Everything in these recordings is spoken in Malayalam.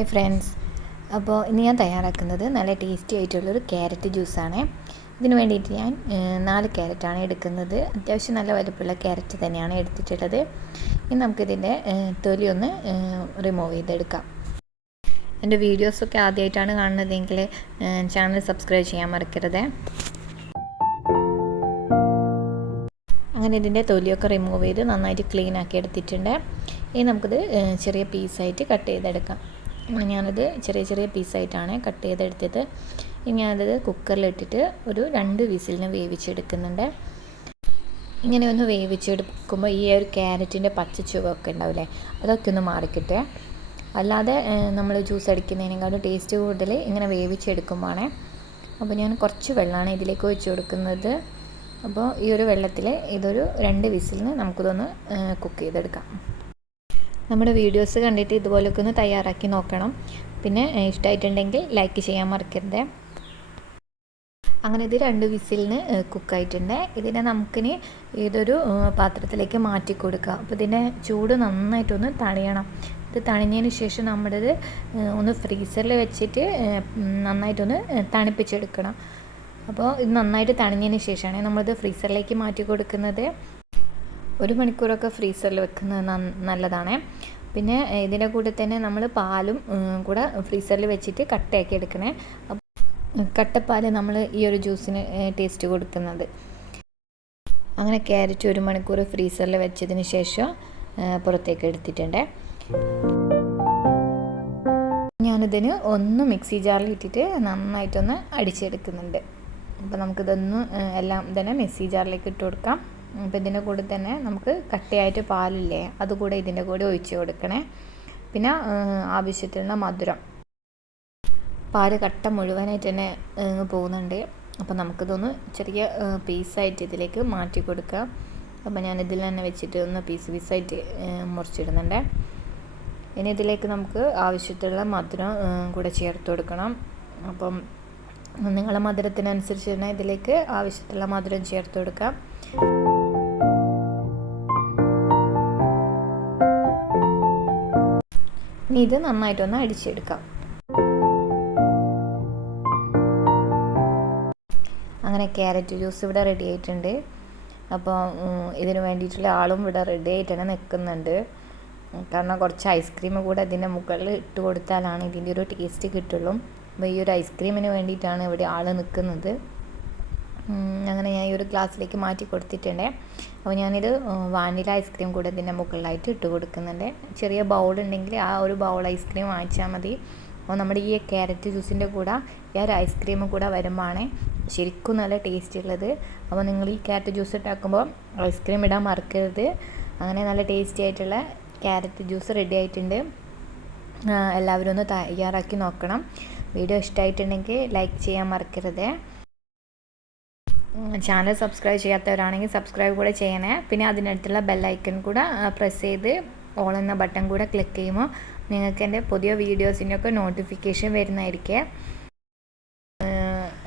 ഹായ് ഫ്രണ്ട്സ്, അപ്പോൾ ഇന്ന് ഞാൻ തയ്യാറാക്കുന്നത് നല്ല ടേസ്റ്റി ആയിട്ടുള്ളൊരു ക്യാരറ്റ് ജ്യൂസാണ്. ഇതിന് വേണ്ടിയിട്ട് ഞാൻ 4 ക്യാരറ്റാണ് എടുക്കുന്നത്. അത്യാവശ്യം നല്ല വലുപ്പമുള്ള ക്യാരറ്റ് തന്നെയാണ് എടുത്തിട്ടുള്ളത്. ഇനി നമുക്കിതിൻ്റെ തൊലി ഒന്ന് റിമൂവ് ചെയ്തെടുക്കാം. എൻ്റെ വീഡിയോസൊക്കെ ആദ്യമായിട്ടാണ് കാണുന്നതെങ്കിൽ ചാനൽ സബ്സ്ക്രൈബ് ചെയ്യാൻ മറക്കരുത്. അങ്ങനെ ഇതിൻ്റെ തൊലിയൊക്കെ റിമൂവ് ചെയ്ത് നന്നായിട്ട് ക്ലീൻ ആക്കി എടുത്തിട്ടുണ്ട്. ഇനി നമുക്കിത് ചെറിയ പീസായിട്ട് കട്ട് ചെയ്തെടുക്കാം. ഞാനത് ചെറിയ ചെറിയ പീസായിട്ടാണ് കട്ട് ചെയ്തെടുത്തത്. ഇനി ഞാനത് കുക്കറിലിട്ടിട്ട് ഒരു 2 വിസിലിന് വേവിച്ചെടുക്കുന്നുണ്ട്. ഇങ്ങനെ ഒന്ന് വേവിച്ചെടുക്കുമ്പോൾ ഈ ഒരു ക്യാരറ്റിൻ്റെ പച്ച ചുവയൊക്കെ ഉണ്ടാവില്ലേ, അതൊക്കെ ഒന്ന് മാറിക്കിട്ടെ. അല്ലാതെ നമ്മൾ ജ്യൂസ് അടിക്കുന്നതിനേക്കാളും ടേസ്റ്റ് കൂടുതൽ ഇങ്ങനെ വേവിച്ചെടുക്കുമ്പോഴാണ്. അപ്പോൾ ഞാൻ കുറച്ച് വെള്ളമാണ് ഇതിലേക്ക് ഒഴിച്ച് കൊടുക്കുന്നത്. അപ്പോൾ ഈ ഒരു വെള്ളത്തിൽ ഇതൊരു 2 വിസിലിന് നമുക്കിതൊന്ന് കുക്ക് ചെയ്തെടുക്കാം. നമ്മുടെ വീഡിയോസ് കണ്ടിട്ട് ഇതുപോലൊക്കെ ഒന്ന് തയ്യാറാക്കി നോക്കണം. പിന്നെ ഇഷ്ടമായിട്ടുണ്ടെങ്കിൽ ലൈക്ക് ചെയ്യാൻ മറക്കരുത്. അങ്ങനെ ഇത് 2 വിസിലിന് കുക്കായിട്ടുണ്ട്. ഇതിനെ നമുക്കിനി ഇതൊരു പാത്രത്തിലേക്ക് മാറ്റി കൊടുക്കുക. അപ്പോൾ ഇതിൻ്റെ ചൂട് നന്നായിട്ടൊന്ന് തണിയണം. ഇത് തണിഞ്ഞതിന് ശേഷം നമ്മളിത് ഒന്ന് ഫ്രീസറിൽ വെച്ചിട്ട് നന്നായിട്ടൊന്ന് തണുപ്പിച്ചെടുക്കണം. അപ്പോൾ ഇത് നന്നായിട്ട് തണിഞ്ഞതിന് ശേഷമാണ് നമ്മളിത് ഫ്രീസറിലേക്ക് മാറ്റി കൊടുക്കുന്നത്. 1 മണിക്കൂറൊക്കെ ഫ്രീസറിൽ വെക്കുന്നത് നല്ലതാണ്. പിന്നെ ഇതിൻ്റെ കൂടെ തന്നെ നമ്മൾ പാലും കൂടെ ഫ്രീസറിൽ വെച്ചിട്ട് കട്ടയാക്കി എടുക്കണേ. കട്ടപ്പാൽ നമ്മൾ ഈ ഒരു ജ്യൂസിന് ടേസ്റ്റ് കൊടുക്കുന്നത്. അങ്ങനെ ക്യാരറ്റ് 1 മണിക്കൂർ ഫ്രീസറിൽ വെച്ചതിന് ശേഷം പുറത്തേക്ക് എടുത്തിട്ടുണ്ട്. ഞാനിതിന് ഒന്ന് മിക്സി ജാറിൽ ഇട്ടിട്ട് നന്നായിട്ടൊന്ന് അടിച്ചെടുക്കുന്നുണ്ട്. അപ്പോൾ നമുക്കിതൊന്ന് എല്ലാം തന്നെ മിക്സി ജാറിലേക്ക് ഇട്ട് കൊടുക്കാം. അപ്പോൾ ഇതിൻ്റെ കൂടെ തന്നെ നമുക്ക് കട്ടിയായിട്ട് പാലില്ലേ, അതുകൂടെ ഇതിൻ്റെ കൂടെ ഒഴിച്ച് കൊടുക്കണേ. പിന്നെ ആവശ്യത്തിനുള്ള മധുരം, പാല് കട്ട മുഴുവനായിട്ട് തന്നെ പോകുന്നുണ്ട്. അപ്പോൾ നമുക്കിതൊന്ന് ചെറിയ പീസായിട്ട് ഇതിലേക്ക് മാറ്റി കൊടുക്കാം. അപ്പോൾ ഞാനിതിൽ തന്നെ വെച്ചിട്ട് ഒന്ന് പീസായിട്ട് മുറിച്ചിടുന്നുണ്ട്. ഇനി ഇതിലേക്ക് നമുക്ക് ആവശ്യത്തിലുള്ള മധുരം കൂടെ ചേർത്ത് കൊടുക്കണം. അപ്പം നിങ്ങളുടെ മധുരത്തിനനുസരിച്ച് തന്നെ ഇതിലേക്ക് ആവശ്യത്തിലുള്ള മധുരം ചേർത്ത് കൊടുക്കാം. ഇനി ഇത് നന്നായിട്ടൊന്ന് അടിച്ചെടുക്കാം. അങ്ങനെ ക്യാരറ്റ് ജ്യൂസ് ഇവിടെ റെഡി ആയിട്ടുണ്ട്. അപ്പോൾ ഇതിന് വേണ്ടിയിട്ടുള്ള ആളും ഇവിടെ റെഡി ആയിട്ട് തന്നെ നിൽക്കുന്നുണ്ട്. കാരണം കുറച്ച് ഐസ്ക്രീം കൂടെ ഇതിൻ്റെ മുകളിൽ ഇട്ട് കൊടുത്താലാണ് ഇതിൻ്റെ ഒരു ടേസ്റ്റ് കിട്ടുള്ളൂ. അപ്പോൾ ഈ ഒരു ഐസ്ക്രീമിന് വേണ്ടിയിട്ടാണ് ഇവിടെ ആൾ നിൽക്കുന്നത്. അങ്ങനെ ഞാൻ ഈ ഒരു ഗ്ലാസ്സിലേക്ക് മാറ്റി കൊടുത്തിട്ടുണ്ട്. അപ്പോൾ ഞാനിത് വാനില ഐസ്ക്രീം കൂടെ ഇതിൻ്റെ മുകളിലായിട്ട് ഇട്ട് കൊടുക്കുന്നുണ്ട്. ചെറിയ ബൗളുണ്ടെങ്കിൽ ആ ഒരു ബൗൾ ഐസ്ക്രീം വാങ്ങിച്ചാൽ മതി. അപ്പോൾ നമ്മുടെ ഈ ക്യാരറ്റ് ജ്യൂസിൻ്റെ കൂടെ ഈ ഒരു ഐസ്ക്രീം കൂടെ വരുമ്പോഴാണ് ശരിക്കും നല്ല ടേസ്റ്റ് ഉള്ളത്. അപ്പോൾ നിങ്ങൾ ഈ ക്യാരറ്റ് ജ്യൂസ് ഉണ്ടാക്കുമ്പോൾ ഐസ്ക്രീം ഇടാൻ മറക്കരുത്. അങ്ങനെ നല്ല ടേസ്റ്റി ആയിട്ടുള്ള ക്യാരറ്റ് ജ്യൂസ് റെഡി ആയിട്ടുണ്ട്. എല്ലാവരും ഒന്ന് തയ്യാറാക്കി നോക്കണം. വീഡിയോ ഇഷ്ടമായിട്ടുണ്ടെങ്കിൽ ലൈക്ക് ചെയ്യാൻ മറക്കരുത്. ചാനൽ സബ്സ്ക്രൈബ് ചെയ്യാത്തവരാണെങ്കിൽ സബ്സ്ക്രൈബ് കൂടെ ചെയ്യണേ. പിന്നെ അതിനടുത്തുള്ള ബെല്ലൈക്കൺ കൂടെ പ്രസ് ചെയ്ത് ഓൾ എന്ന ബട്ടൺ കൂടെ ക്ലിക്ക് ചെയ്യുമ്പോൾ നിങ്ങൾക്ക് എൻ്റെ പുതിയ വീഡിയോസിൻ്റെയൊക്കെ നോട്ടിഫിക്കേഷൻ വരുന്നതായിരിക്കും.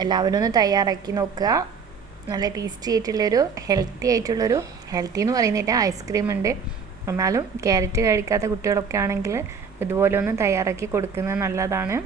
എല്ലാവരും ഒന്ന് തയ്യാറാക്കി നോക്കുക. നല്ല ടേസ്റ്റി ആയിട്ടുള്ളൊരു ഹെൽത്തി എന്ന് പറയുന്നില്ല, ഐസ്ക്രീം ഉണ്ട്. എന്നാലും ക്യാരറ്റ് കഴിക്കാത്ത കുട്ടികളൊക്കെ ആണെങ്കിൽ ഇതുപോലെ ഒന്ന് തയ്യാറാക്കി കൊടുക്കുന്നത് നല്ലതാണ്.